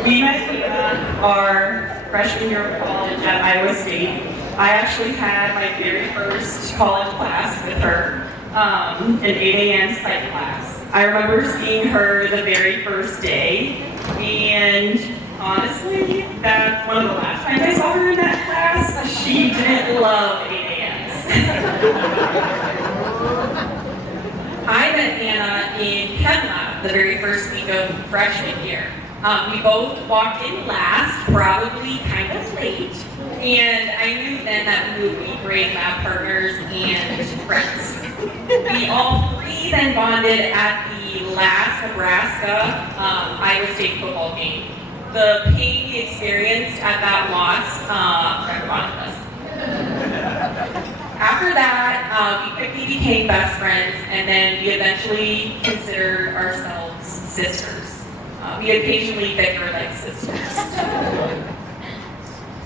We met our freshman year of college at Iowa State. I actually had my very first college class with her, an 8 a.m. psych class. I remember seeing her the very first day, and honestly, that's one of the last times I saw her in that class. She didn't love 8 a.m.s. I met Anna in Chem Lab the very first week of freshman year. We both walked in last, probably kind of late, and I knew then that we would be great lab partners and friends. We all three then bonded at the last Nebraska Iowa State football game. The pain we experienced at that loss bonded us. After that, we quickly became best friends, and then we eventually considered ourselves sisters. We occasionally bicker like sisters.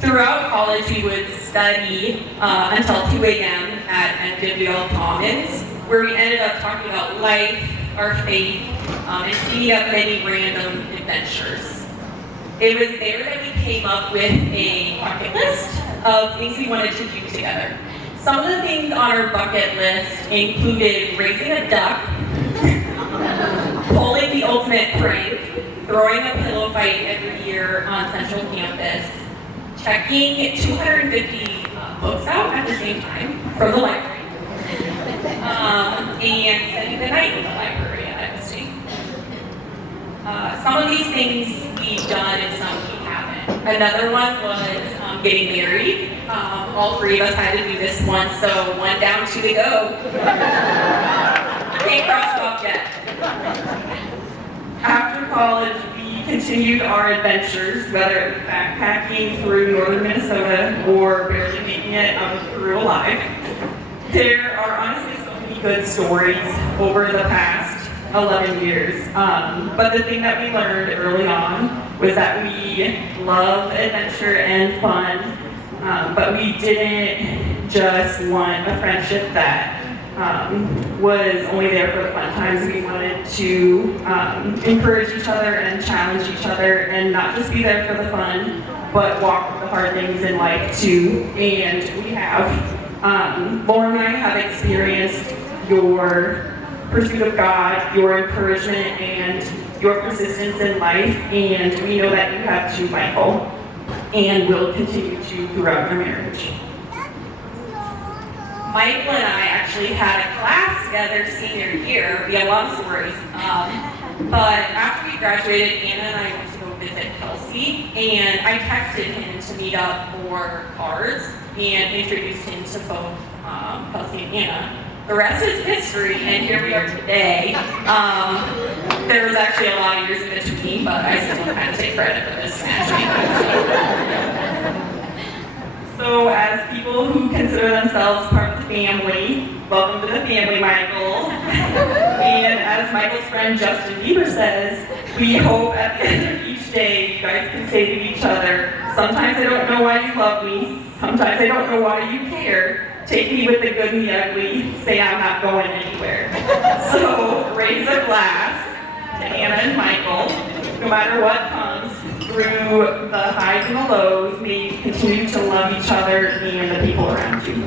Throughout college, we would study until 2 a.m. at NWL Commons, where we ended up talking about life, our faith, and speeding up many random adventures. It was there that we came up with a bucket list of things we wanted to do together. Some of the things on our bucket list included raising a duck, pulling the ultimate prank, throwing a pillow fight every year on Central Campus, checking 250 books out at the same time from the library, and spending the night in the library at Iowa State. Some of these things we've done and some we haven't. Another one was getting married. All three of us had to do this once, so one down, two to go. Can't cross off yet. After college, we continued our adventures, whether it was backpacking through northern Minnesota or barely making it out of Peru alive. There are honestly so many good stories over the past 11 years, but the thing that we learned early on was that we love adventure and fun, but we didn't just want a friendship that was only there for the fun times. We wanted to encourage each other and challenge each other and not just be there for the fun, but walk through the hard things in life too. And we have. Laura and I have experienced your pursuit of God, your encouragement, and your persistence in life, and we know that you have too, Michael, and will continue to throughout your marriage. Michael and I actually had a class together senior year. We have a lot of stories. But after we graduated, Anna and I went to go visit Kelsey, and I texted him to meet up for cards and introduced him to both Kelsey and Anna. The rest is history, and here we are today. There was actually a lot of years in between, but I still kind of take credit for this match. So as people who consider themselves part of the family, welcome to the family, Michael. And as Michael's friend Justin Bieber says, we hope at the end of each day you guys can say to each other, sometimes I don't know why you love me, sometimes I don't know why you care. Take me with the good and the ugly, say I'm not going anywhere. So raise a glass to Anna and Michael, no matter what comes. Through the highs and the lows, may you continue to love each other and the people around you.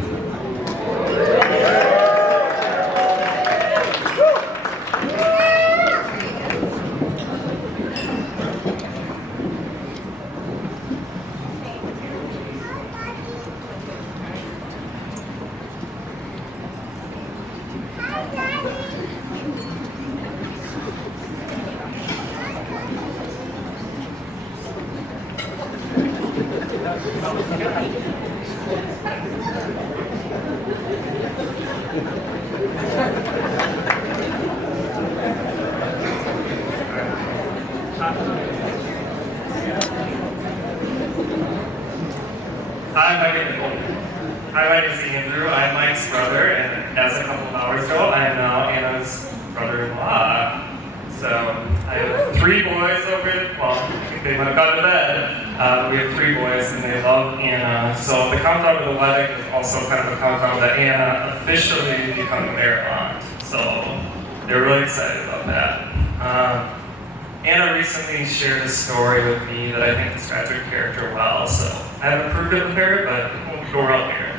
Hi, my name is Andrew. I'm Mike's brother, and as a couple of hours ago, I am now Anna's brother-in-law. So I have three boys over there. Well, I think they might have gone to bed. We have three boys, and they love Anna. So the countdown to the wedding is also kind of a countdown to Anna officially becoming their aunt. So they're really excited about that. Anna recently shared a story with me that I think describes her character well, so I haven't proved it with her, but it won't go well here.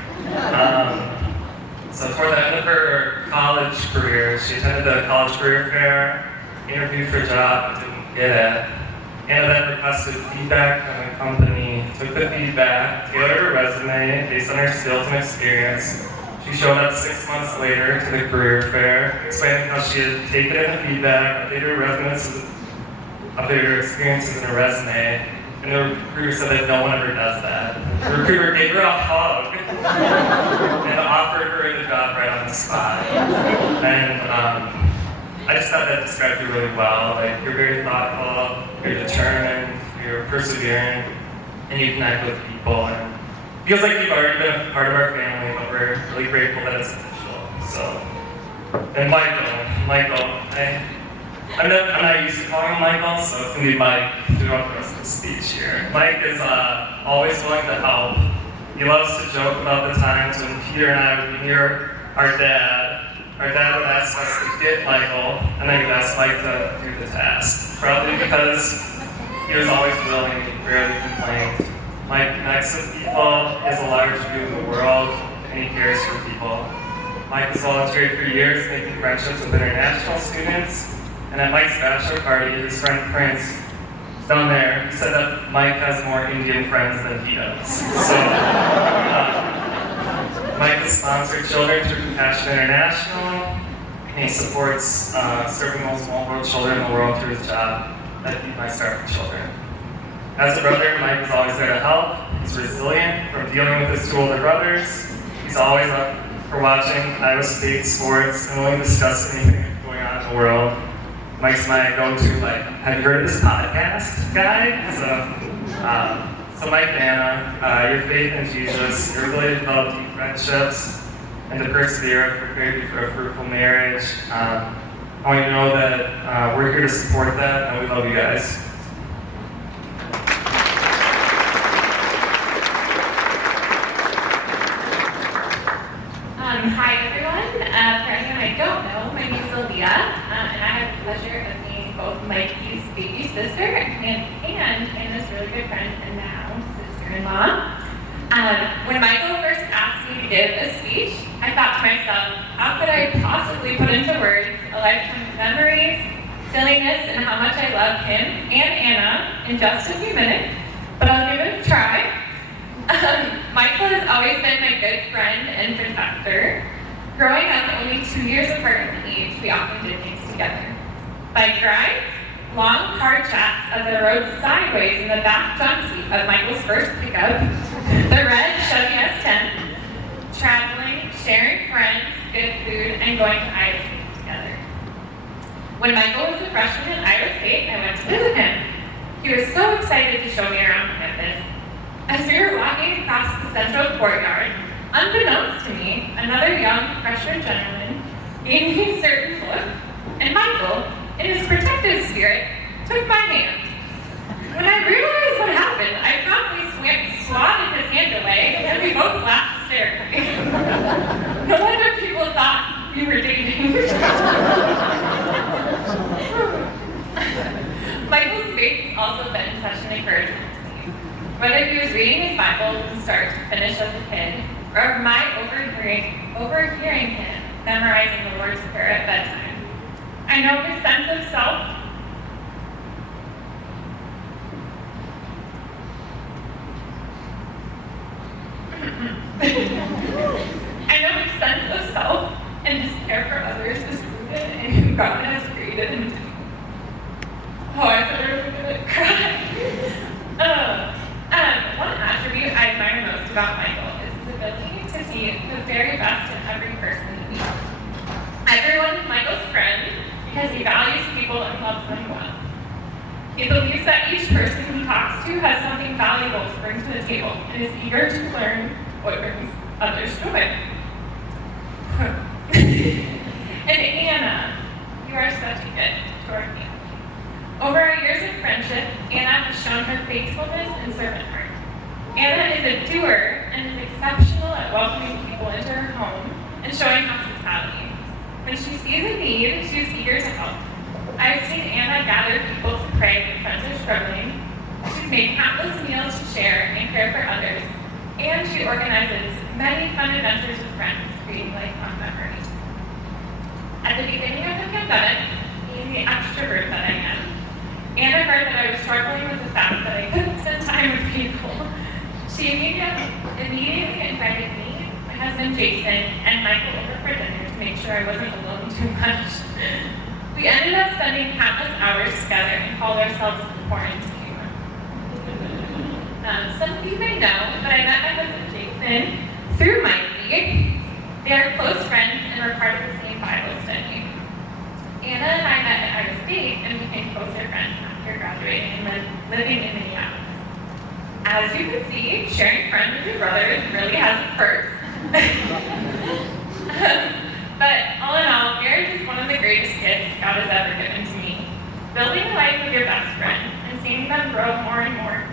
So toward the end of her college career, she attended a college career fair, interviewed for a job, but didn't get it. Anna then requested feedback from the company, took the feedback, tailored her resume based on her skills and experience. She showed up 6 months later to the career fair, explaining how she had taken in the feedback, updated her experiences in her resume, and the recruiter said that no one ever does that. The recruiter gave her a hug and offered her the job right on the spot. And I just thought that described you really well. Like, you're very thoughtful, you're determined, you're persevering, and you connect with people. And it feels like you've already been a part of our family, but we're really grateful that it's official. So, and Michael, I'm not used to calling him Michael, so it's going to be Mike throughout the rest of the speech here. Mike is always willing to help. He loves to joke about the times when Peter and I would be near our dad. Our dad would ask us to get Michael, and then he'd ask Mike to do the task. Probably because he was always willing, he rarely complained. Mike connects with people, he has a large view of the world, and he cares for people. Mike has volunteered for years making friendships with international students. And at Mike's bachelor party, his friend Prince, down there, he said that Mike has more Indian friends than he does. So, Mike has sponsored children through Compassion International, and he supports serving the most vulnerable children in the world through his job at Feed My Starving Children. As a brother, Mike is always there to help. He's resilient from dealing with his two older brothers. He's always up for watching Iowa State sports and willing to discuss anything going on in the world. Mike's my go-to, like, have you heard of this podcast guy? So Mike and Anna, your faith in Jesus, your ability to develop deep friendships, and to persevere prepare you for a fruitful marriage. I want you to know that we're here to support that, and we love you guys. Hi everyone. For anyone I don't know, my name is Sylvia, and I have the pleasure of being both Mikey's baby sister and Anna's really good friend and now sister-in-law. When Michael first asked me to give a speech, I thought to myself, how could I possibly put into words a lifetime of memories, silliness, and how much I love him and Anna in just a few minutes, but I'll give it a try. Michael has always been my good friend and protector. Growing up only 2 years apart in age, we often did things together. Bike rides, long car chats as I rode sideways in the back jump seat of Michael's first pickup, the red Chevy S10, traveling, sharing friends, good food, and going to Iowa State together. When Michael was a freshman at Iowa State, I went to visit him. He was so excited to show me around campus. As we were walking across the central courtyard, unbeknownst to me, another young freshman gentleman gave me a certain look, and Michael, in his protective spirit, took my hand. When I realized what happened, I promptly swatted his hand away, and we both laughed hysterically. No wonder people thought we were dating. Michael's faith has also been such an encouragement. Whether he was reading his Bible from start to finish as a kid, or my overhearing him memorizing the Lord's Prayer at bedtime, I know his sense of self. I know his sense of self and his care for others is rooted in who God has created him to be. Oh, I thought I was gonna cry. One attribute I admire most about Michael is his ability to see the very best in every person he meets. Everyone is Michael's friend because he values people and loves them well. He believes that each person he talks to has something valuable to bring to the table and is eager to learn what brings others joy. And Anna, you are such a gift to our family. Over our years of friendship, Anna has shown her faithfulness and servant heart. Anna is a doer and is exceptional at welcoming people into her home and showing hospitality. When she sees a need, she is eager to help. I have seen Anna gather people to pray when friends are struggling. She's made countless meals to share and care for others. And she organizes many fun adventures with friends, creating lifelong memories. At the beginning of the pandemic, being the extrovert that I am, Anna heard that I was struggling with the fact that I couldn't spend time with people. She immediately invited me, my husband Jason, and Michael over for dinner to make sure I wasn't alone too much. We ended up spending countless hours together and called ourselves the quarantine. Some of you may know that I met my husband Jason through Mikey. They are close friends and were part of the same Bible study. Anna and I met at Iowa State and became closer friends after graduating and living in Minneapolis. As you can see, sharing friends with your brothers really has its perks. But all in all, marriage is one of the greatest gifts God has ever given to me. Building a life with your best friend and seeing them grow more and more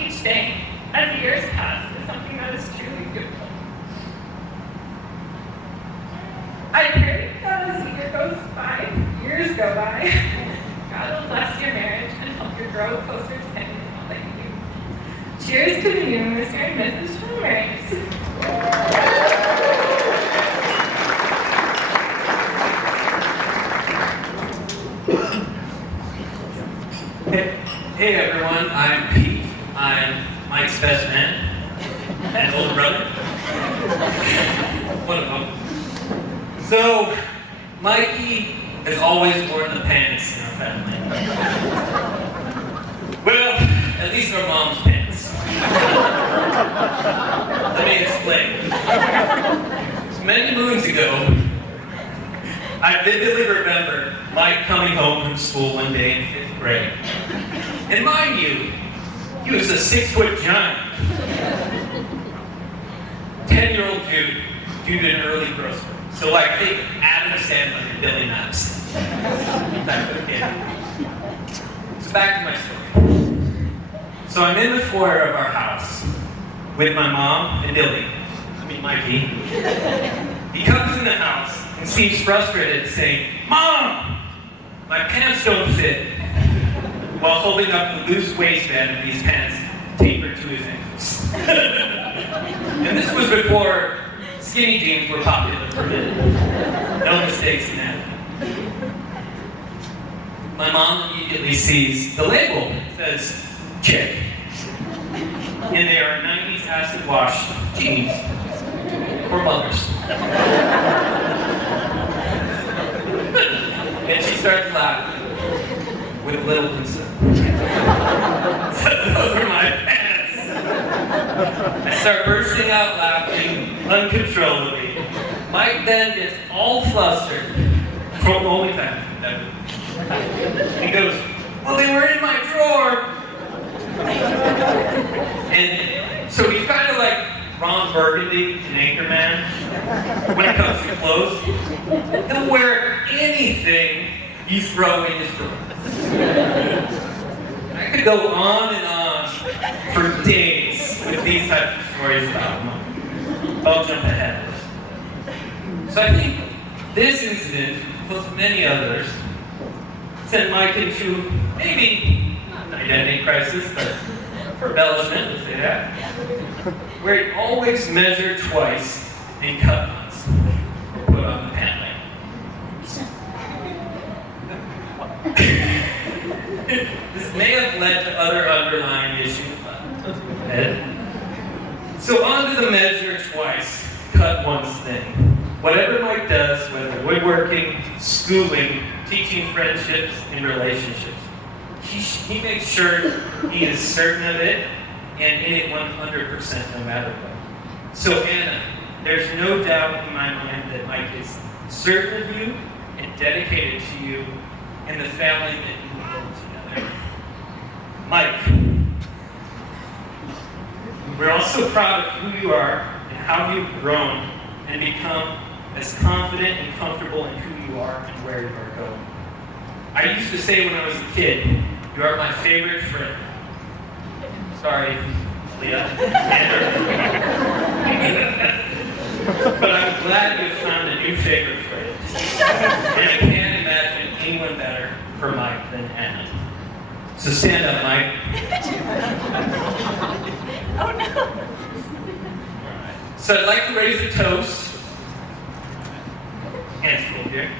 each day as the years pass is something that is truly beautiful. I pray that as the year goes by, years go by, God will bless your marriage and help you grow closer to Him in all that you do. Cheers to the new Mr. and Mrs. Chalmers. Hey everyone, I'm Pete. I'm Mike's best man and older brother. One of them. So, Mikey has always worn the pants in our family. Well, at least our mom's pants. Let me explain. So many moons ago, I vividly remember Mike coming home from school one day in 5th grade. And mind you, he was a 6-foot giant. 10-year-old dude in early growth spurt. So like, think Adam Sandler and Billy Madison. Type of kid. So back to my story. So I'm in the foyer of our house with my mom and Mikey. He comes in the house and seems frustrated, saying, "Mom, my pants don't fit," while holding up the loose waistband of these pants tapered to his ankles. And this was before skinny jeans were popular for men. No mistakes in that. My mom immediately sees the label. It says, "Chick." And they are 90s acid wash jeans for mothers. And she starts laughing with a little concern. Those are my pants. I start bursting out laughing uncontrollably. Mike then gets all flustered. From only that. He goes, "Well, they were in my drawer." And so he's kind of like Ron Burgundy in Anchorman when it comes to clothes. He'll wear anything you throw in his drawer. I could go on and on for days with these types of stories about him. I'll jump ahead. So I think this incident, plus many others, sent Mike into maybe not an identity crisis, but for embellishment, let's say that, where he always measured twice and cut once, or put on the pant leg. This may have led to other underlying issues. So on to the measure twice, cut once thing. Whatever Mike does, whether woodworking, schooling, teaching friendships and relationships, he makes sure he is certain of it and in it 100% no matter what. So Anna, there's no doubt in my mind that Mike is certain of you and dedicated to you and the family that you will build together. Mike, we're also proud of who you are and how you've grown and become as confident and comfortable in who you are and where you are going. I used to say when I was a kid, "You are my favorite friend." Sorry, Leah. But I'm glad you've found a new favorite friend. And I can't imagine anyone better for Mike than Anna. So stand up, Mike. Oh no. So I'd like to raise a toast. Hands full here.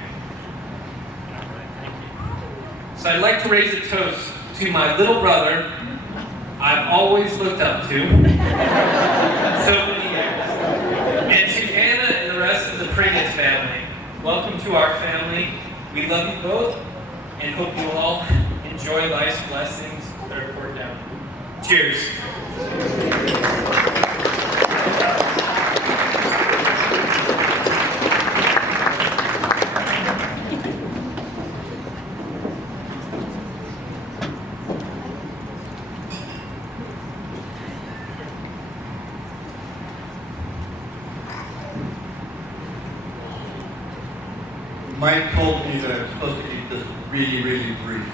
So I'd like to raise a toast to my little brother I've always looked up to so many years. And to Anna and the rest of the Pringus family, welcome to our family. We love you both and hope you all enjoy life's blessings that are poured down. Cheers. Mike told me that I'm supposed to keep this really, really brief.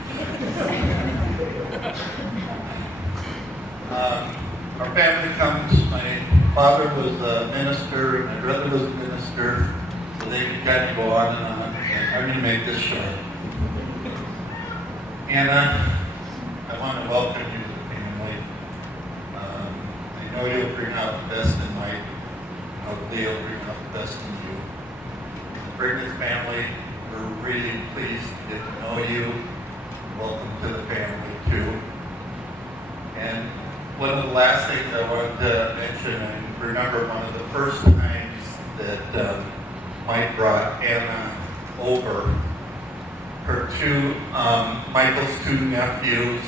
Our family comes, my father was a minister, my brother was a minister, so they could kind of go on and on. And I'm going to make this short. Anna, I want to welcome you to the family. I know you'll bring out the best in Mike. Hopefully you'll bring out the best in you. The Brigness family, we're really pleased to get to know you. Welcome to the family too. And one of the last things I wanted to mention, I remember one of the first times that Mike brought Anna over. Her Michael's two nephews,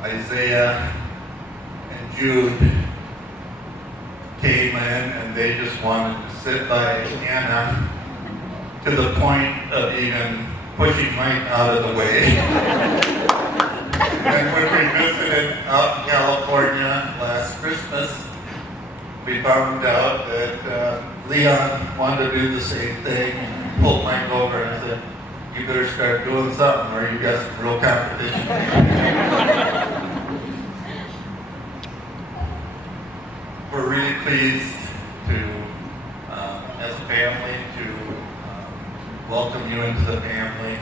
Isaiah and Jude, came in and they just wanted to sit by Anna to the point of even pushing Mike out of the way. And when we visited out in California last Christmas, we found out that Leon wanted to do the same thing and pulled Mike over and I said, you better start doing something or you got some real competition. We're really pleased to, as a family, to welcome you into the family.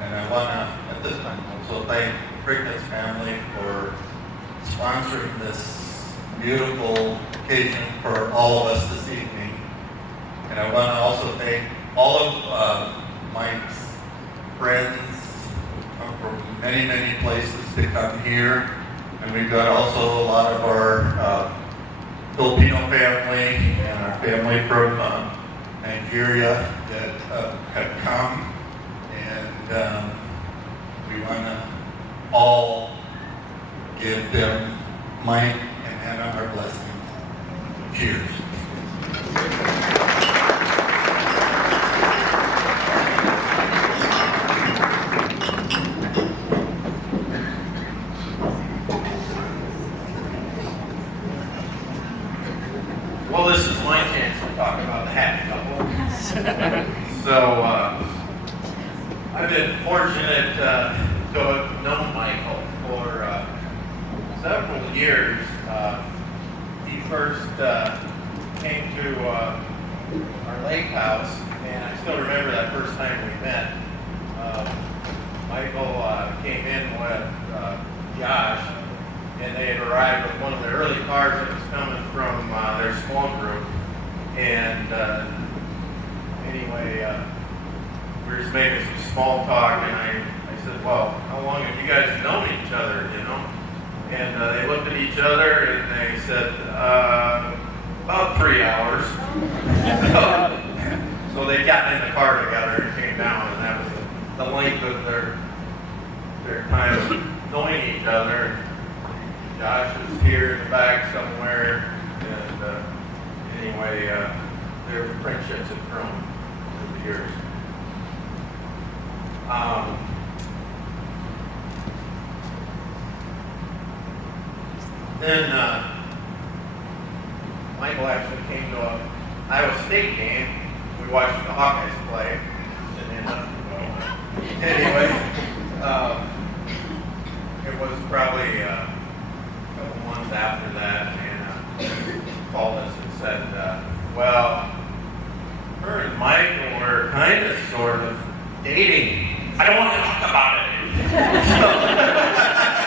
And I want to, at this time, also thank Brigness family for sponsoring this beautiful occasion for all of us this evening. And I want to also thank all of Mike's friends who come from many, many places to come here. And we've got also a lot of our Filipino family and our family from Nigeria that have come. And we want to all give them, Mike and Hannah, our blessing. Cheers. Well, this is my chance to talk about the happy couple. So, I've been fortunate to have known Michael for several years. He first came to our lake house, and I still remember that first time we met. Michael came in with Josh, and they had arrived with one of the early cars that was coming from their small group. And anyway, we were just making some small talk, and I said, well, how long have you guys known each other, you know? And they looked at each other, and they said, about 3 hours. So they got in the car together and came down, and that was the length of their time of knowing each other. Josh was here in the back somewhere, and anyway, their friendships have grown over the years. Then Michael actually came to a Iowa State game. We watched the Hawkeyes play. Anyway, it was probably couple months after that, and called us and said, well, her and Michael were kind of sort of dating. I don't want to talk about it.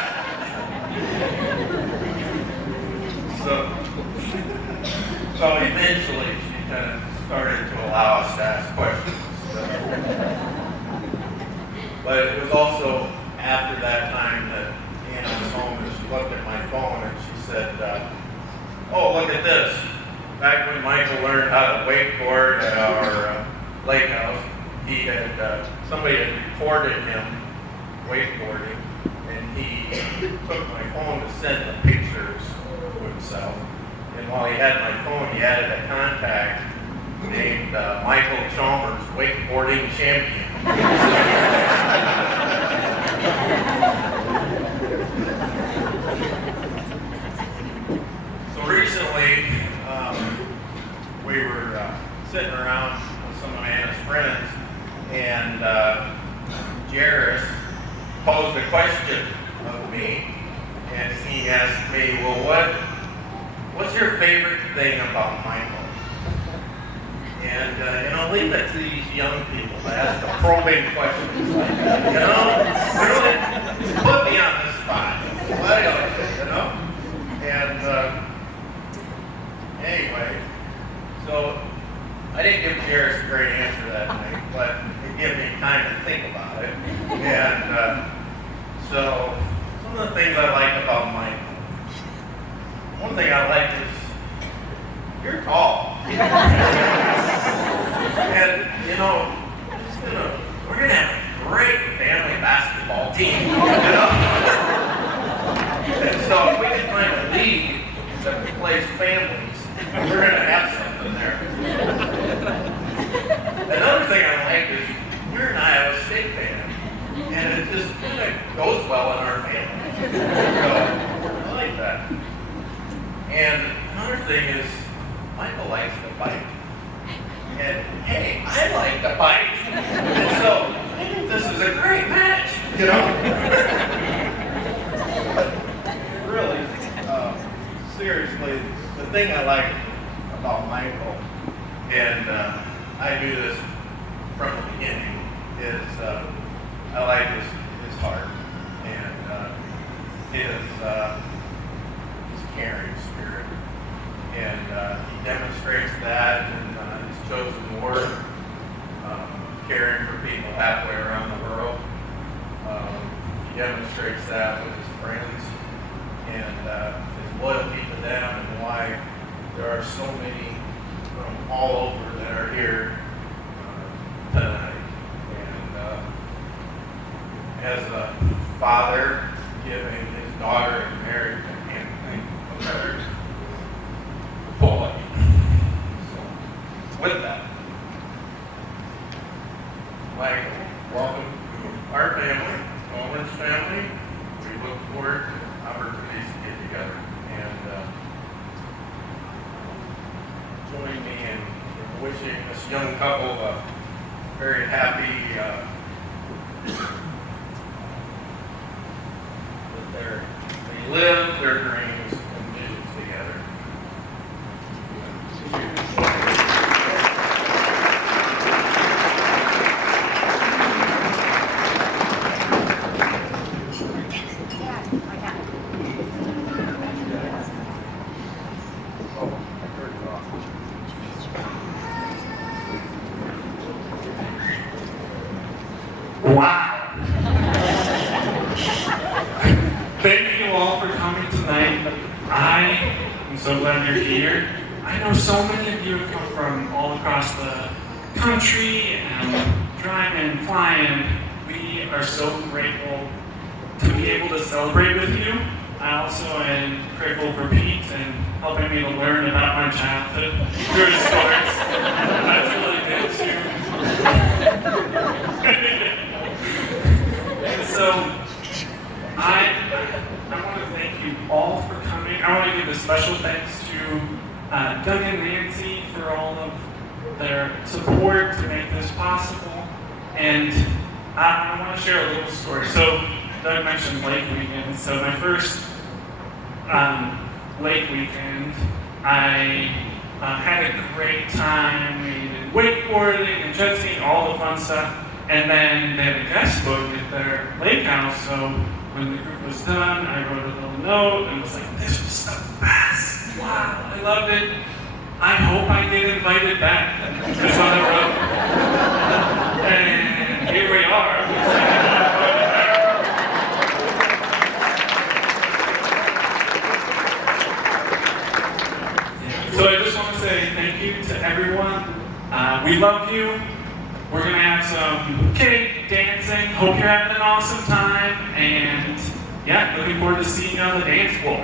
looked at my phone and she said, oh, look at this. Back when Michael learned how to wakeboard at our lake house, he had, somebody had recorded him wakeboarding, and he took my phone to send the pictures to himself. And while he had my phone, he added a contact named Michael Chalmers, wakeboarding champion. So recently, we were sitting around with some of Anna's friends, and Jairus posed a question of me, and he asked me, well, what's your favorite thing about Michael? And, leave it to these young people to ask the probing questions like that, really put me on the spot. What else, And, anyway, so I didn't give Jairus a great answer that night, but it gave me time to think about it. And, so some of the things I like about Michael, one thing I like is you're tall. And, we're going to have a great family basketball team, And so if we can find a league that plays families, we're going to have something there. Another thing I like is you're an Iowa State fan, and it just kind of goes well in our family. So I like that. And another thing is Michael likes to bike. And hey, I like to bike. And so I think this is a great match, But really, seriously, the thing I like about Michael, and I do this from the beginning, is I like his heart and his caring spirit. And he demonstrates that in his chosen work, caring for people halfway around the world. He demonstrates that with his friends and his loyalty to them, and why there are so many from all over that are here tonight. And as a father giving his daughter in marriage, I can't think of better boy. So, with that, Michael, welcome to our family, Orange family. We look forward to opportunities to get together. And join me in wishing this young couple a very happy that they live their dreams and visions together. Wow. Thank you all for coming tonight. I am so glad you're here. I know so many of you have come from all across the country and driving, flying. We are so grateful to be able to celebrate with you. I also am grateful for Pete and helping me to learn about my childhood through his stories. That's really good too. And so, I want to thank you all for coming. I want to give a special thanks to Doug and Nancy for all of their support to make this possible. And I want to share a little story. So, Doug mentioned Lake Weekend. So, my first Lake Weekend, I had a great time. We did wakeboarding and jet skiing, all the fun stuff. And then they had a guest book at their lake house. So when the group was done, I wrote a little note and was like, this was the best. Wow, I loved it. I hope I get invited back. That's what I wrote. And here we are. So I just want to say thank you to everyone. We love you. We're going to have some cake, dancing. Hope you're having an awesome time. And yeah, looking forward to seeing you on the dance floor.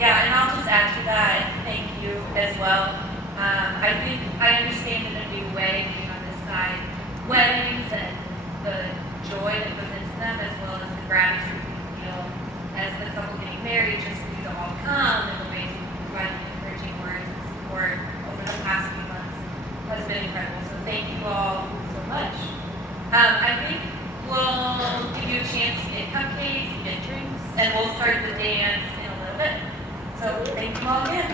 Yeah, and I'll just add to that, thank you as well. I think I understand in a new way being on this side, weddings and the joy that goes into them, as well as the gratitude we feel as the couple getting married, just for you to all come, and the ways you provide encouraging words and support over the past few months has been incredible. So thank you all so much. I think we'll give you a chance to get cupcakes, get drinks, and we'll start the dance in a little bit. So thank you all again.